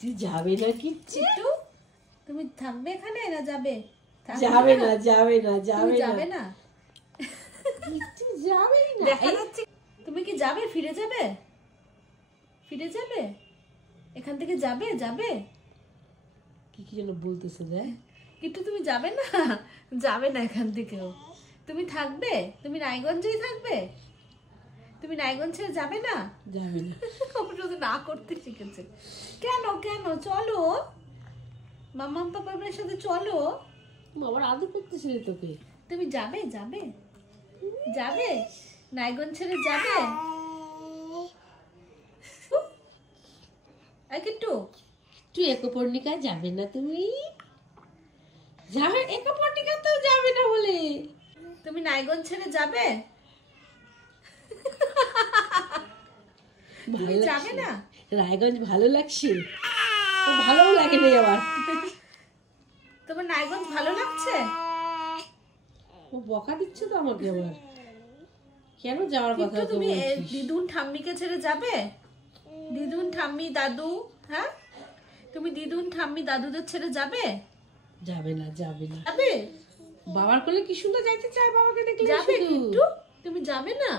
কিচ্ছু যাবে না, কিচ্ছু। তুমি থাকবে এখানে না যাবে? যাবে না, যাবে না, যাবে না, কিচ্ছু যাবেই না। দেখা যাচ্ছে তুমি কি যাবে? ফিরে যাবে? ফিরে যাবে? এখান থেকে যাবে? যাবে কি কি যেন বলতেছে দেখ। কিন্তু তুমি যাবে না, যাবে না এখান থেকেও। তুমি থাকবে? তুমি রায়গঞ্জেই থাকবে? তুমি রায়গঞ্জ ছেড়ে যাবে না? যাবে না। আমার শুধু না করতে শিখেছে। কেন কেন? চলো, মাম্মা পাপার সাথে চলো। আবার আদর করতেছিল তোকে। তুমি যাবে? যাবে? যাবে? রায়গঞ্জ ছেড়ে যাবে? কিন্তু তুই একপর্ণিকায় যাবে না? তুমি যাবে? একপর্ণিকাতেও যাবে না বলে তুমি রায়গঞ্জ ছেড়ে যাবে? তুমি যাবে না? রায়গঞ্জ ভালো লাগছে? ও ভালোও লাগে না আবার। তোমার রায়গঞ্জ ভালো লাগছে? ও বকা দিচ্ছে তো আমাকে আবার। কেন যাওয়ার কথা তুমি দিদুন ঠাম্মিকে ছেড়ে যাবে? দিদুন ঠাম্মি দাদু, হ্যাঁ তুমি দিদুন ঠাম্মি দাদুদের ছেড়ে যাবে? যাবে না, যাবে না। যাবে? বাবার কোলে কি সুন্দর যাইতে চায়, বাবাকে দেখলে যাবে শুধু। কিন্তু তুমি যাবে না?